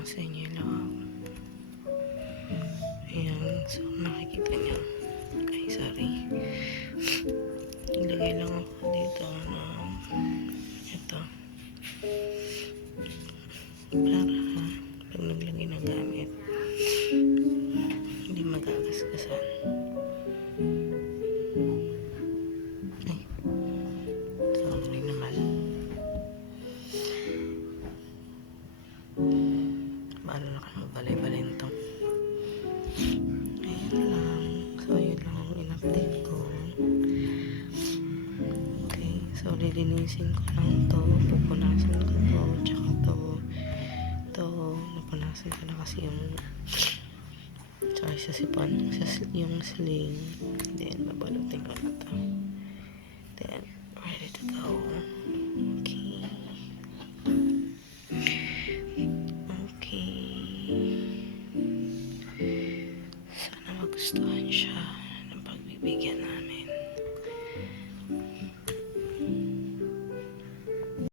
lang sa inyo yung loob. Ayan, so nakikita niyo. Ay, sorry. Ilagay lang ako dito ng ito. Para pag naglagay ng gamit, hindi magagasgasan. Ay, sorry naman. Paano na kayo balay-balay nito? Ayan lang. So, yun lang ang in-update ko. Okay. So, lilinisin ko lang to. Pupunasan ko to. Tsaka to. Ito. Napunasan ko na kasi yung tsaka sa sipon. Yung sling. Then, babalutin ko na to. Then, ready to go. Okay. Sana magustuhan siya ng pagbibigyan na